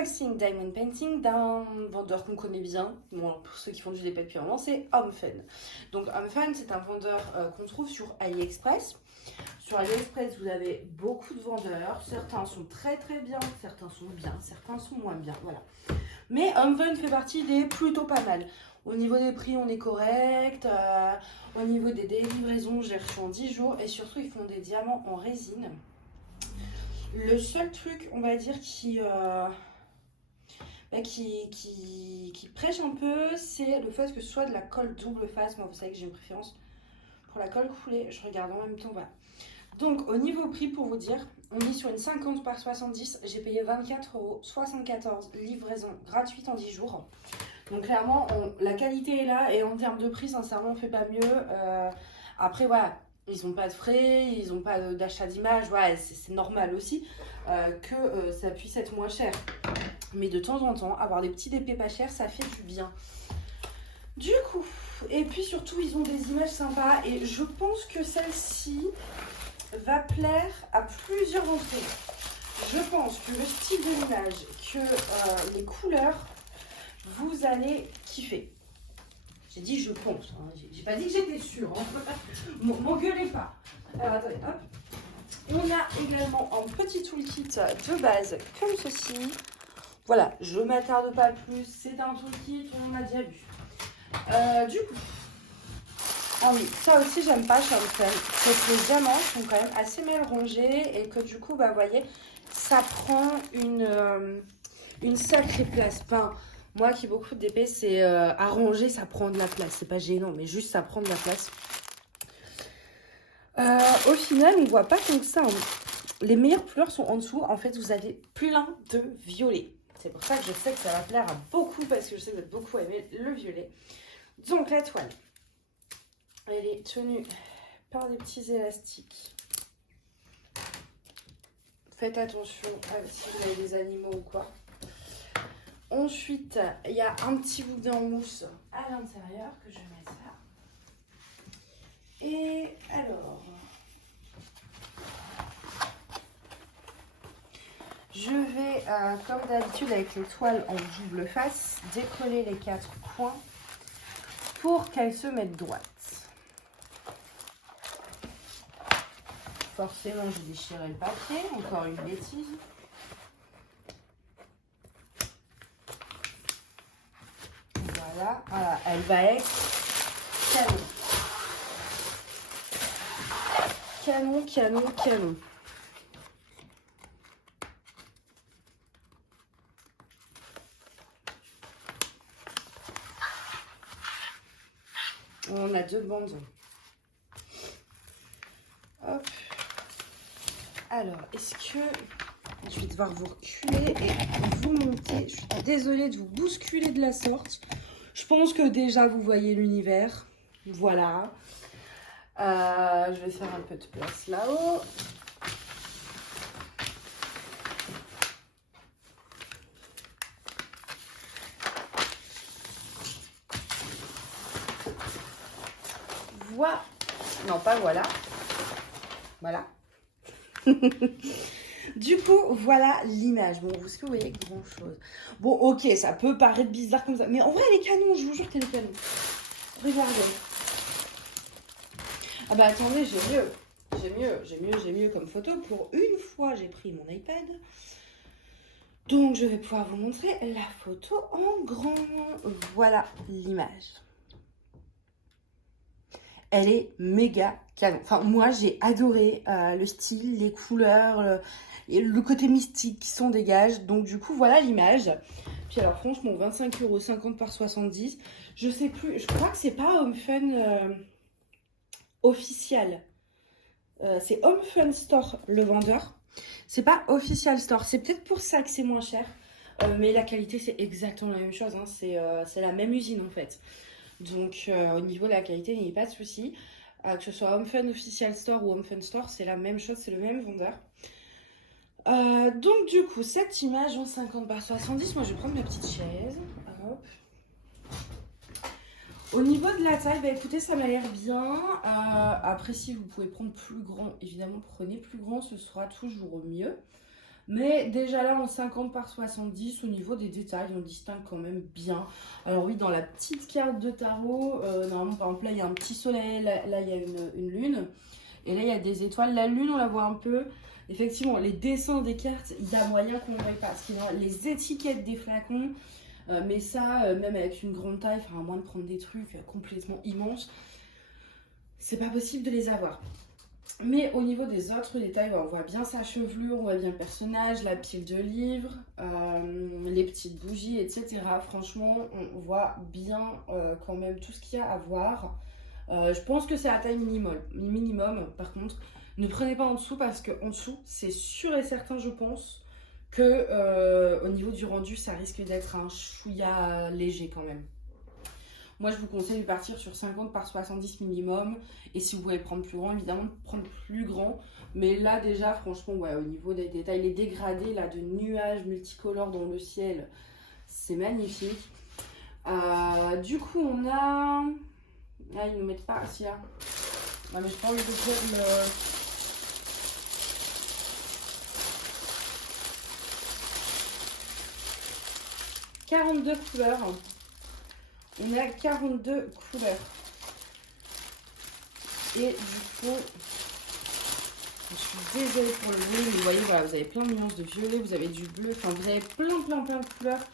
unboxing diamond painting d'un vendeur qu'on connaît bien. Bon, pour ceux qui font du DP depuis un moment, c'est Homefun. Donc Homefun, c'est un vendeur qu'on trouve sur AliExpress. Sur AliExpress, vous avez beaucoup de vendeurs. Certains sont très bien, certains sont bien, certains sont moins bien. Voilà. Mais Homefun fait partie des plutôt pas mal. Au niveau des prix, on est correct. Au niveau des livraisons, j'ai reçu en 10 jours. Et surtout, ils font des diamants en résine. Le seul truc, on va dire, qui prêche un peu, c'est le fait que ce soit de la colle double face. Moi, vous savez que j'ai une préférence pour la colle coulée. Je regarde en même temps, voilà. Donc, au niveau prix, pour vous dire, on est sur une 50 par 70. J'ai payé 24,74 €, livraison gratuite en 10 jours. Donc, clairement, la qualité est là. Et en termes de prix, sincèrement, on ne fait pas mieux. Après, voilà. Ils n'ont pas de frais, ils n'ont pas d'achat d'image, voilà, c'est normal aussi que ça puisse être moins cher. Mais de temps en temps, avoir des petits DP pas chers, ça fait du bien. Du coup, et puis surtout, ils ont des images sympas et je pense que celle-ci va plaire à plusieurs d'entre vous. Je pense que le style de l'image, que les couleurs, vous allez kiffer. J'ai dit je pense, hein. J'ai pas dit que j'étais sûre, hein. M'engueulez pas. Alors attendez, hop. On a également un petit toolkit de base comme ceci. Voilà, je m'attarde pas plus, c'est un toolkit, on en a déjà vu. Du coup, ah oui, ça aussi j'aime pas chez Homefun, c'est que les diamants sont quand même assez mal rangés et que du coup, bah vous voyez, ça prend une sacrée place. Enfin, moi qui ai beaucoup de DP, c'est à ranger, ça prend de la place. C'est pas gênant, mais juste ça prend de la place. Au final, on voit pas tant que ça, hein. Les meilleures couleurs sont en dessous. En fait, vous avez plein de violet. C'est pour ça que je sais que ça va plaire à beaucoup, parce que je sais que vous êtes beaucoup aimé le violet. Donc la toile, elle est tenue par des petits élastiques. Faites attention si vous avez des animaux ou quoi. Ensuite, il y a un petit boudin en mousse à l'intérieur que je vais mettre là. Et alors, je vais, comme d'habitude avec les toiles en double face, décoller les 4 coins pour qu'elles se mettent droites. Forcément, j'ai déchiré le papier, encore une bêtise. Voilà, elle va être canon. Canon. On a 2 bandes. Hop. Alors, est-ce que je vais devoir vous reculer et vous monter? Je suis désolée de vous bousculer de la sorte. Je pense que déjà vous voyez l'univers. Voilà. Je vais faire un peu de place là-haut. Voilà. Non, pas voilà. Voilà. Du coup, voilà l'image. Bon, est-ce que vous voyez grand chose? Bon, ok, ça peut paraître bizarre comme ça. Mais en vrai, elle est canon, je vous jure qu'elle est canon. Regardez. Ah bah attendez, j'ai mieux comme photo. Pour une fois, j'ai pris mon iPad. Donc, je vais pouvoir vous montrer la photo en grand. Voilà l'image. Elle est méga canon. Enfin, moi, j'ai adoré le style, les couleurs, le côté mystique qui s'en dégage. Donc, du coup, voilà l'image. Puis alors, franchement, 25,50 € par 70. Je sais plus, je crois que c'est pas Homefun officiel. C'est Homefun Store, le vendeur. C'est pas Official Store. C'est peut-être pour ça que c'est moins cher. Mais la qualité, c'est exactement la même chose, hein. C'est la même usine, en fait. Donc, au niveau de la qualité, il n'y a pas de souci. Que ce soit Homefun Official Store ou Homefun Store, c'est la même chose, c'est le même vendeur. Donc, du coup, cette image en 50 par 70, moi, je vais prendre ma petite chaise. Hop. Au niveau de la taille, bah, écoutez, ça m'a l'air bien. Après, si vous pouvez prendre plus grand, évidemment, prenez plus grand, ce sera toujours mieux. Mais déjà là, en 50 par 70, au niveau des détails, on distingue quand même bien. Alors oui, dans la petite carte de tarot, normalement, par exemple, là, il y a un petit soleil, là il y a une lune. Et là, il y a des étoiles. La lune, on la voit un peu. Effectivement, les dessins des cartes, il y a moyen qu'on ne voie pas. Parce qu'il y a les étiquettes des flacons. Mais ça, même avec une grande taille, enfin, à moins de prendre des trucs complètement immenses, c'est pas possible de les avoir. Mais au niveau des autres détails, on voit bien sa chevelure, on voit bien le personnage, la pile de livres, les petites bougies, etc. Franchement, on voit bien quand même tout ce qu'il y a à voir. Je pense que c'est à taille minimum. Par contre, ne prenez pas en dessous parce qu'en dessous, c'est sûr et certain, je pense, que au niveau du rendu, ça risque d'être un chouïa léger quand même. Moi, je vous conseille de partir sur 50 par 70 minimum. Et si vous pouvez prendre plus grand, évidemment, prendre plus grand. Mais là, déjà, franchement, ouais, au niveau des détails, les dégradés là, de nuages multicolores dans le ciel, c'est magnifique. Du coup, on a... Ah, ils ne nous mettent pas... Si, là. Non, mais je pense que je vais faire le... « 42 couleurs. On a 42 couleurs. Et du coup, je suis désolée pour le bleu, mais vous voyez, voilà, vous avez plein de nuances de violet, vous avez du bleu, enfin vous avez plein de couleurs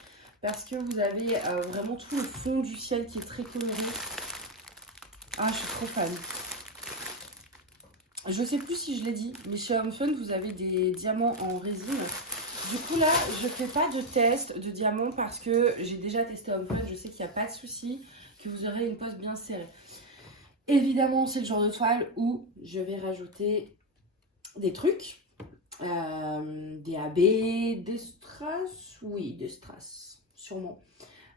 parce que vous avez vraiment tout le fond du ciel qui est très coloré. Ah, je suis trop fan. Je sais plus si je l'ai dit, mais chez Home Fun, vous avez des diamants en résine. Du coup, là, je fais pas de test de diamants parce que j'ai déjà testé Home Fun. Je sais qu'il n'y a pas de souci, que vous aurez une poche bien serrée. Évidemment, c'est le genre de toile où je vais rajouter des trucs. Des AB, des strass. Oui, des strass, sûrement.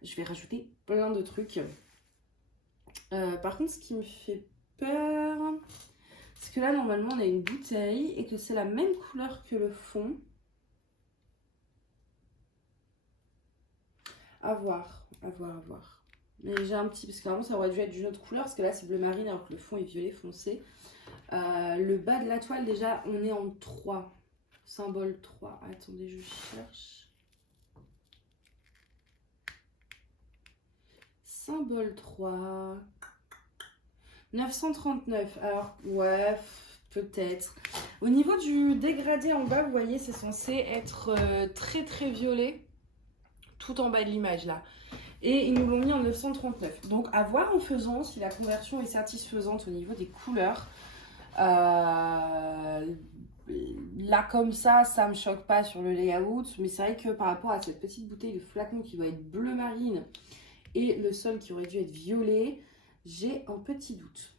Je vais rajouter plein de trucs. Par contre, ce qui me fait peur... Parce que là, normalement, on a une bouteille et que c'est la même couleur que le fond. À voir, à voir, à voir. Mais j'ai un petit... Parce que normalement, ça aurait dû être d'une autre couleur. Parce que là, c'est bleu marine alors que le fond est violet foncé. Le bas de la toile, déjà, on est en 3. Symbole 3. Attendez, je cherche. Symbole 3. 939. Alors, ouais, peut-être. Au niveau du dégradé en bas, vous voyez, c'est censé être très très violet. Tout en bas de l'image, là. Et ils nous l'ont mis en 939. Donc, à voir en faisant si la conversion est satisfaisante au niveau des couleurs. Là, comme ça me choque pas sur le layout. Mais c'est vrai que par rapport à cette petite bouteille de flacon qui va être bleu marine et le sol qui aurait dû être violet, j'ai un petit doute.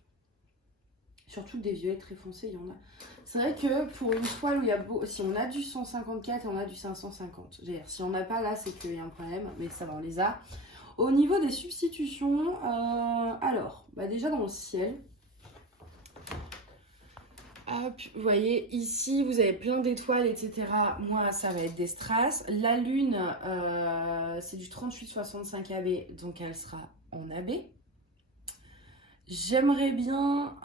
Surtout des violets très foncés, il y en a. C'est vrai que pour une toile où il y a si on a du 154 et on a du 550, si on n'a pas là, c'est qu'il y a un problème, mais ça va, on les a. Au niveau des substitutions, alors, déjà dans le ciel, hop, vous voyez, ici, vous avez plein d'étoiles, etc. Moi, ça va être des strass. La lune, c'est du 38-65 AB, donc elle sera en AB. J'aimerais bien,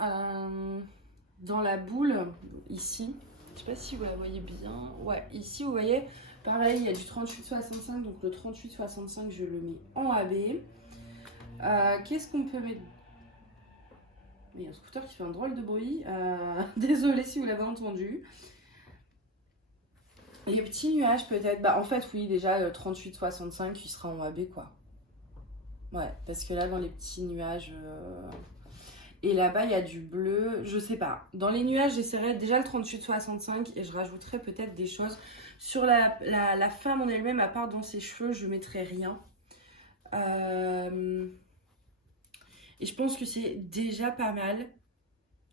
dans la boule, ici, je sais pas si vous la voyez bien. Ouais, ici, vous voyez, pareil, il y a du 38-65, donc le 38-65, je le mets en AB. Qu'est-ce qu'on peut mettre? Il y a un scooter qui fait un drôle de bruit. Désolée si vous l'avez entendu. Les petits nuages peut-être. En fait, oui, déjà, le 38-65, il sera en AB, quoi. Ouais, parce que là, dans les petits nuages... Et là-bas, il y a du bleu. Je sais pas. Dans les nuages, j'essaierai déjà le 38-65 et je rajouterai peut-être des choses. Sur la femme en elle-même, à part dans ses cheveux, je mettrai rien. Et je pense que c'est déjà pas mal.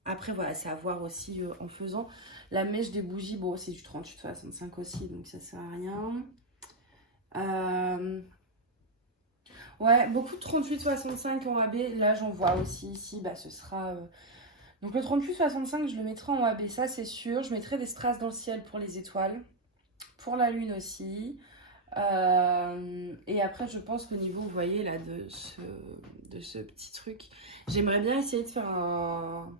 Après, voilà, c'est à voir aussi en faisant. La mèche des bougies, bon, c'est du 38-65 aussi, donc ça sert à rien. Ouais, beaucoup de 38-65 en AB. Là, j'en vois aussi ici, ce sera... Donc le 38-65, je le mettrai en AB, ça c'est sûr. Je mettrai des strass dans le ciel pour les étoiles. Pour la lune aussi. Et après, je pense qu'au niveau, vous voyez, là, de ce petit truc, j'aimerais bien essayer de faire un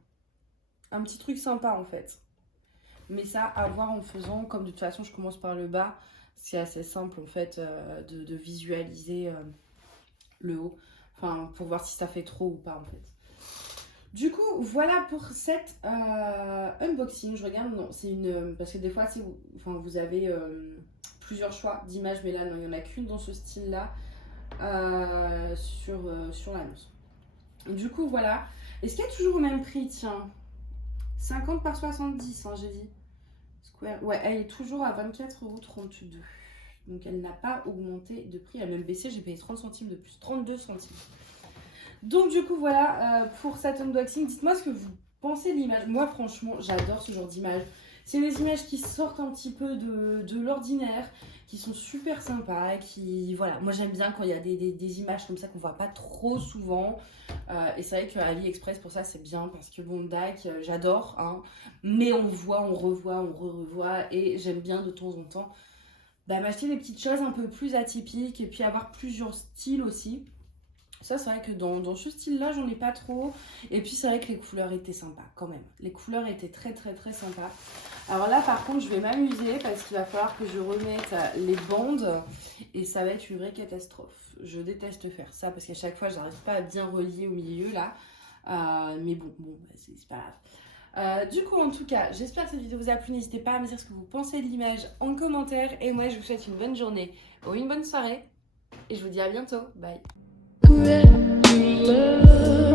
petit truc sympa, en fait. Mais ça, à voir en faisant, comme de toute façon, je commence par le bas. C'est assez simple, en fait, de visualiser le haut. Enfin, pour voir si ça fait trop ou pas, en fait. Du coup, voilà pour cette unboxing. Je regarde, non, c'est une... Parce que des fois, vous avez plusieurs choix d'images, mais là, non, il n'y en a qu'une dans ce style-là sur l'annonce. Du coup, voilà. Est-ce qu'il y a toujours au même prix? Tiens, 50 par 70, hein, j'ai dit. Square. Ouais, elle est toujours à 24,32 €. Donc, elle n'a pas augmenté de prix. Elle a même baissé, j'ai payé 30 centimes de plus, 32 centimes. Donc du coup voilà pour cet unboxing, dites-moi ce que vous pensez de l'image. Moi franchement j'adore ce genre d'image. C'est des images qui sortent un petit peu de l'ordinaire, qui sont super sympas, qui voilà, moi j'aime bien quand il y a des images comme ça qu'on voit pas trop souvent. Et c'est vrai que AliExpress pour ça c'est bien parce que bon DAC j'adore hein, mais on voit, on revoit, on revoit et j'aime bien de temps en temps m'acheter des petites choses un peu plus atypiques et puis avoir plusieurs styles aussi. Ça, c'est vrai que dans ce style-là, j'en ai pas trop. Et puis, c'est vrai que les couleurs étaient sympas quand même. Les couleurs étaient très, très, très sympas. Alors là, par contre, je vais m'amuser parce qu'il va falloir que je remette les bandes. Et ça va être une vraie catastrophe. Je déteste faire ça parce qu'à chaque fois, je n'arrive pas à bien relier au milieu là. Mais bon c'est pas grave. Du coup, en tout cas, j'espère que cette vidéo vous a plu. N'hésitez pas à me dire ce que vous pensez de l'image en commentaire. Et moi, je vous souhaite une bonne journée ou une bonne soirée. Et je vous dis à bientôt. Bye. Love.